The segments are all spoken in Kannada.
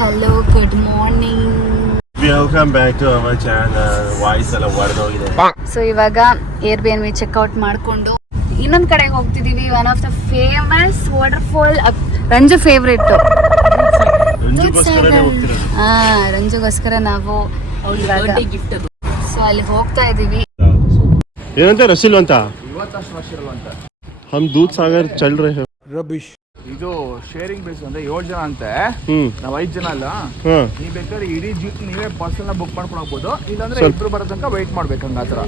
Hello, good morning. Welcome back to our channel. Voice ಎಲ್ಲ ಹೊರದೋಗಿದೆ. ಸೊ ಇವಾಗ Airbnb checkout ಮಾಡಿಕೊಂಡು ಇನ್ನೊಂದು ಕಡೆಗೆ ಹೋಗ್ತಿದ್ದೀವಿ. One of the famous waterfall, Ranju favourite. ರಂಜುಗೋಸ್ಕರ ನಾವು ಸೊ ಅಲ್ಲಿ ಹೋಗ್ತಾ ಇದ್ದೀವಿ. ಏನಂತ ರಶೀಲ್ ಅಂತ ಹಮ್ ದೂದ್ ಸಾಗರ್ ಚಲ್ ರಹೆ ರಬಿಶ್. ಇದು ಶೇರಿಂಗ್ ಬೇಸ್ ಅಂದ್ರೆ 7 ಜನ ಅಂತೆ. ನಾವ್ 5 ಜನ ಅಲ್ಲ. ನೀವ್ ಬೇಕಾದ್ರೆ ಇಡೀ ಜೀಪ್ ನೀವೇ ಬಸ್ ನ ಬುಕ್ ಮಾಡ್ಕೊಂಡು ಹೋಗ್ಬೋದು. ಇಲ್ಲಾಂದ್ರೆ ಇಬ್ರು ಬರೋ ತನಕ ವೆಯ್ಟ್ ಮಾಡ್ಬೇಕು. ಹಂಗಾತ್ರ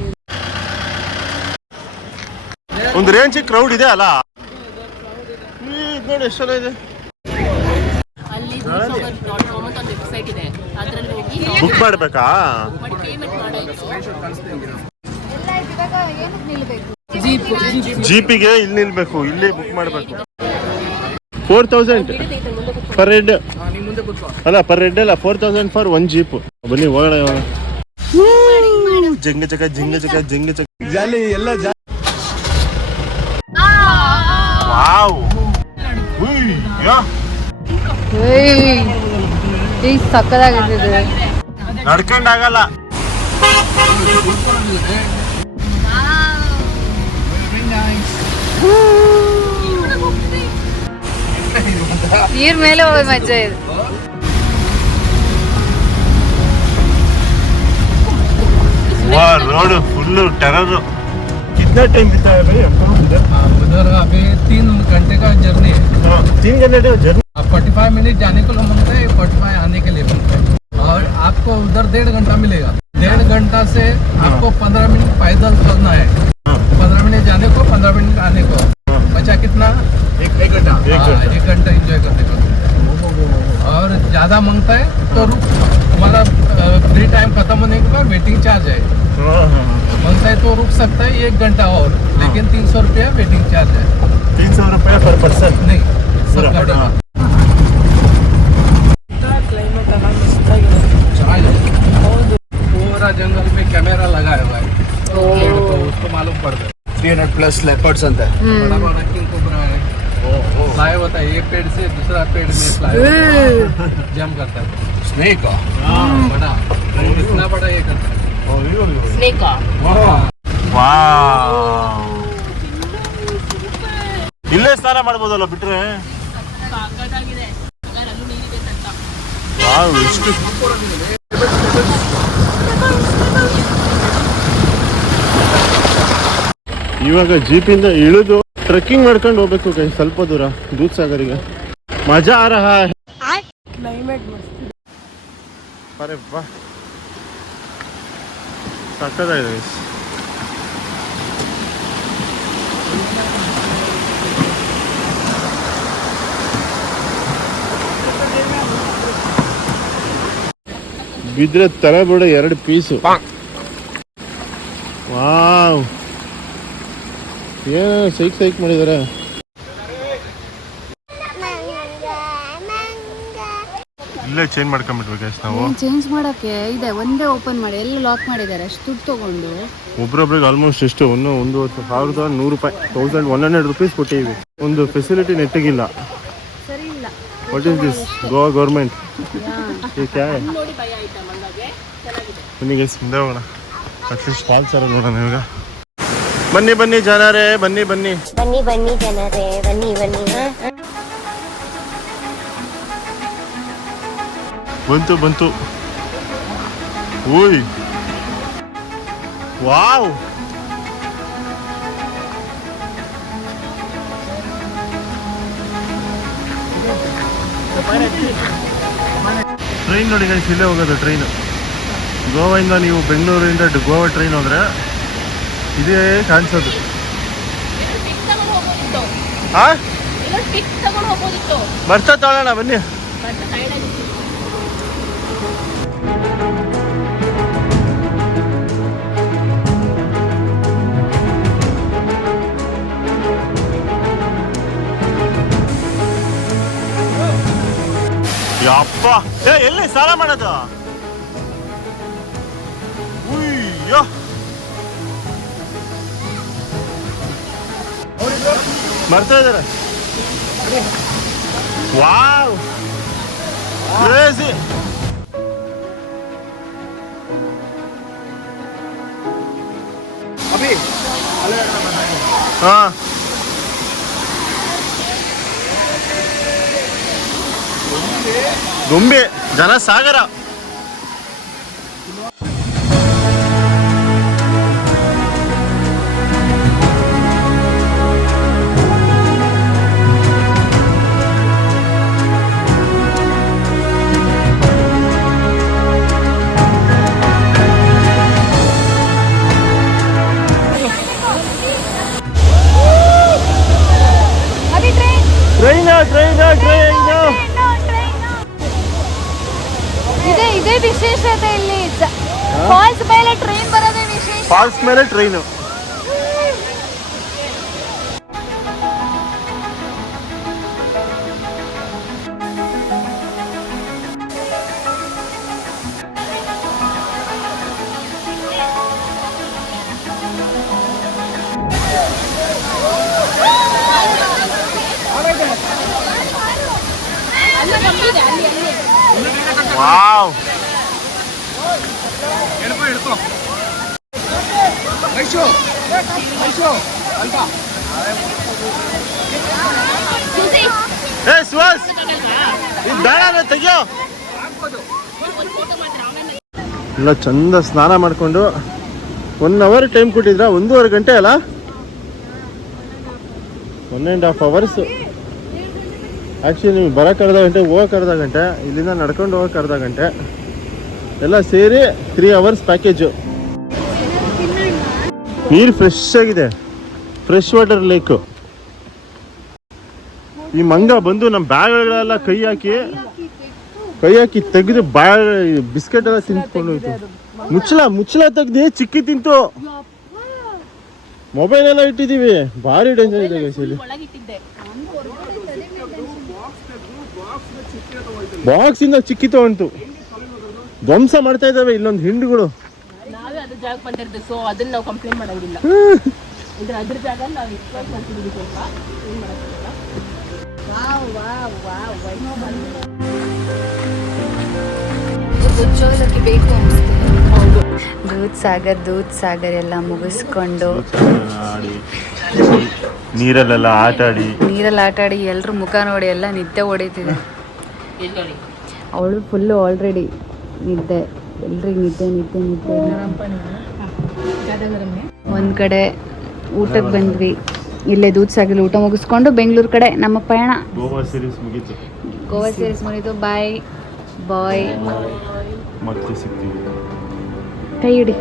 ಒಂದು ರೇಂಜ್ ಕ್ರೌಡ್ ಇದೆ ಅಲ್ಲ. ನೋಡಿ ಎಷ್ಟು ಇದೆ. ಬುಕ್ ಮಾಡ್ಬೇಕಾ? ಜೀಪಿಗೆ ಇಲ್ಲಿ ನಿಲ್ಬೇಕು, ಇಲ್ಲಿ ಬುಕ್ ಮಾಡ್ಬೇಕು. 4000 ಪರ್ ಹೆಡ್ ಅಲ್ಲ, ಪರ್ ಹೆಡ್ ಅಲ್ಲ, 4000 ಫಾರ್ 1 ಜೀಪ್. ಬನ್ನಿ ಹೋಗೋಣ ಇವಾಗ. ಜಂಗ ಚಕ ಜಂಗ ಚಕ ಜಂಗ ಚಕ ಜಾಲಿ ಎಲ್ಲ ವಾವ್. ಸಕ್ಕದಾಗಿದೆ. ನಡ್ಕೊಂಡಾಗಲ್ಲ. ನೀರ್ ಮೇಲೆ ಹೋಗಿ ಮಜಾ ಇದೆ. Road full terror. कितना टाइम बीता है भाई उधर? अभी 3 घंटे का जर्नी है. 3 घंटे जर्नी. 45 मिनट जाने को मिलता है, 45 आने के लिए मिलता है. और आपको उधर 1.5 घंटा मिलेगा. 1.5 घंटा से आपको 15 मिनट पैदल चलना है. 15 मिनट जाने को, 15 मिनट आने को. बचा कितना? 1 घंटा. 1 घंटा एंजॉय करने को. और ज्यादा मांगता है तो रुक, हमारा फ्री टाइम खत्म होने के बाद वेटिंग चार्ज है. मांगता है तो रुक सकता है 1 घंटा और, लेकिन 300 रुपया वेटिंग चार्ज है. 300 रुपया पर पर्सन नहीं, सब गाड़ी का. पूरा जंगल में कैमरा लगा हुआ है, तो उसको मालूम पड़ता है. 300+ लेपर्ड्स ಅಂತ. बड़ा बड़ा किंग कोबरा है. फ्लाई होता है, एक पेड़ से दूसरा पेड़ में फ्लाई जंप करता है. स्नेक बड़ा, इतना बड़ा ये करता है. ಸ್ನೇಕ್. ವಾವ್. ಇಲ್ಲೇ ಸ್ನಾನ ಮಾಡ್ಬೋದಲ್ಲ ಬಿಟ್ರೆ. ವಾವ್, ಎಷ್ಟು ಇವಾಗ ಜೀಪಿಂದ ಇಳಿದು ಟ್ರೆಕ್ಕಿಂಗ್ ಮಾಡ್ಕೊಂಡು ಹೋಗ್ಬೇಕು. ಕೈ ಸ್ವಲ್ಪ ದೂರ ದೂದ್ ಸಾಗರಿಗೆ. ಮಜಾ ಆ ರಹಾ ಹೈ. ಕ್ಲೈಮೇಟ್ ಮಸ್ತ್. ಅರೆ ವಾ, ಸಕ್ಕತ್ತಾಗಿದೆ. ಬಿದ್ರೆ ತಲೆ ಬಿಡ 2 ಪೀಸು. ವಾವ್, ಏನು ಸೈಕ್ ಮಾಡಿದ್ದಾರೆ. ಇಲ್ಲೇ ಚೇಂಜ್ ಮಾಡ್ಕೊಂಡ್ಬಿಟ್ಬೇಕು ನಾವು. ಚೇಂಜ್ ಮಾಡಕ್ಕೆ ಇದೆ, ಒಂದೇ ಓಪನ್ ಮಾಡಿ, ಎಲ್ಲ ಲಾಕ್ ಮಾಡಿದ್ದಾರೆ. ಅಷ್ಟು ದುಡ್ಡು ತಗೊಂಡು ಒಬ್ರೊಬ್ರಿಗೆ ಆಲ್ಮೋಸ್ಟ್ ಎಷ್ಟು 1,100 ರೂಪಾಯಿ, 1,100 ರುಪೀಸ್ ಕೊಟ್ಟಿವಿ. ಒಂದು ಫೆಸಿಲಿಟಿ ನೆಟ್ಟಿಗಿಲ್ಲ. ಸರಿ ಇಲ್ಲ. What is this? Goa government ಬನ್ನಿಗೆ ಮುಂದೆ ಹೋಗೋಣ. ಅಟ್ಲೀಸ್ಟ್ ಸ್ಪಾನ್ಸರ್ ನೋಡೋಣ ಇವಾಗ. ಬನ್ನಿ ಬನ್ನಿ ಜನರೇ, ಬನ್ನಿ ಬನ್ನಿ ಬನ್ನಿ ಬನ್ನಿ ಜನರೇ, ಬನ್ನಿ ಬನ್ನಿ. ಬಂತು. ಓಯ್ ವಾವ್, ಟ್ರೈನ್ ನೋಡಿ ಗೈಸ್, ಇಲ್ಲೇ ಹೋಗೋದು ಟ್ರೈನ್. ಗೋವಾದಿಂದ ನೀವು ಬೆಂಗಳೂರಿಂದ ಗೋವಾ ಟ್ರೈನ್ ಹೋದ್ರೆ ಇದೇ ಕಾಣಿಸೋದು. ಬರ್ತಾ ತಗೊಳ್ಳೋಣ ಬನ್ನಿ. ಯಪ್ಪ, ಎಲ್ಲಿ ಸ್ನಾನ ಮಾಡೋದು? ಉಯ್ಯೋ, ಬರ್ತಾ ಇದಾರೆ. Wow, Crazy. ಅಭಿ ಹಾ ಗೊಂಬೆ ಜನಸಾಗರ. ಟ್ರೈನ್ ಇದೇ ವಿಶೇಷತೆ ಇಲ್ಲಿ. ಫಾಲ್ಸ್ ಮೇಲೆ ಟ್ರೈನ್ ಬರೋದೇ ವಿಶೇಷ. ಫಾಲ್ಸ್ ಮೇಲೆ ಟ್ರೈನು. ವಾವ್. ಹಿಡ್ಕೊ ಐಶು ಅಲ್ಪ ಏ ಸುಹಾಸ್ ಇದು ಬೇಡ ತೆಗಿಯೋ. ಎಲ್ಲ ಚಂದ ಸ್ನಾನ ಮಾಡಿಕೊಂಡು 1 ಅವರ್ ಟೈಮ್ ಕೊಟ್ಟಿದ್ರ. 1.5 ಗಂಟೆ ಅಲ್ಲ, 1.5 hours. ಆ್ಯಕ್ಚುಲಿ ನಿಮ್ಗೆ ಬರೋಕೆ ಅರ್ಧ ಗಂಟೆ, ಹೋಗೋಕೆ ಅರ್ಧ ಗಂಟೆ, ಇಲ್ಲಿಂದ ನಡ್ಕೊಂಡು ಹೋಗೋಕೆ ಅರ್ಧ ಗಂಟೆ, ಎಲ್ಲ ಸೇರಿ 3 hours ಪ್ಯಾಕೇಜು. ನೀರು ಫ್ರೆಶ್ ಆಗಿದೆ, ಫ್ರೆಶ್ ವಾಟರ್ ಲೇಕು. ಈ ಮಂಗ ಬಂದು ನಮ್ಮ ಬ್ಯಾಗ್ಗಳೆಲ್ಲ ಕೈ ಹಾಕಿ ತೆಗೆದು ಬಿಸ್ಕೆಟ್ ಎಲ್ಲ ತಿನ್ಕೊಂಡು ಹೋಯ್ತು. ಮುಚ್ಚಳ ತೆಗ್ದು ಚಿಕ್ಕಿ ತಿಂತು. ಮೊಬೈಲ್ ಎಲ್ಲ ಇಟ್ಟಿದ್ದೀವಿ, ಭಾರಿ ಡೇಂಜರ್ ಇದೆ ಗೈಸ್ ಇಲ್ಲಿ. ಬಾಕ್ಸ್ ಇಂದ ಚಿಕ್ಕಿ ತಗೊಂಡು ಧ್ವಂಸ ಮಾಡ್ತಾ ಇದ್ದಾವೆ ಇಲ್ಲೊಂದು ಹಿಂಡುಗಳು. ನಾವೇ ಅದ್ರ ಜಾಗ ಬಂದಿರ್ತೀವಿ, ಸೊ ಅದನ್ನ ನಾವು ಕಂಪ್ಲೇಂಟ್ ಮಾಡಂಗಿಲ್ಲ. ಅದ್ರ ಜಾಗ ನಾವು ಇಟ್ಕೊಂಡು ಮಾಡ್ತಿದ್ದೀವಿ, ಸ್ವಲ್ಪ ಏನು ಮಾಡೋಕ್ಕಾಗಲ್ಲ. ಬುಜ್ಜೋಲಕ್ಕೆ ಬೇಕು ಅನಿಸ್ತದೆ. ಹೌದು, ದೂದ್ ಸಾಗರ್ ಎಲ್ಲ ಮುಗಿಸ್ಕೊಂಡು ನೀರಲ್ಲೆಲ್ಲ ಆಟ ಆಡಿ ಎಲ್ಲರೂ ಮುಖ ನೋಡಿ ಎಲ್ಲ ನಿದ್ದೆ ಹೊಡಿತಿದೆ. ಅವಳು ಫುಲ್ಲು ಆಲ್ರೆಡಿ ನಿದ್ದೆ, ಎಲ್ರಿಗೂ ನಿದ್ದೆ. ಒಂದು ಕಡೆ ಊಟಕ್ಕೆ ಬಂದ್ವಿ. ಇಲ್ಲೇ ದೂದ್ ಸಾಗರ್ ಊಟ ಮುಗಿಸ್ಕೊಂಡು ಬೆಂಗಳೂರು ಕಡೆ ನಮ್ಮ ಪಯಣ. ಗೋವಾ ಸೀರೀಸ್ ಮುಗಿತು. ಬಾಯ್. ಮತ್ತೆ ಸಿಗ್ತೀವಿ. ಕೈ ಹಿಡಿ.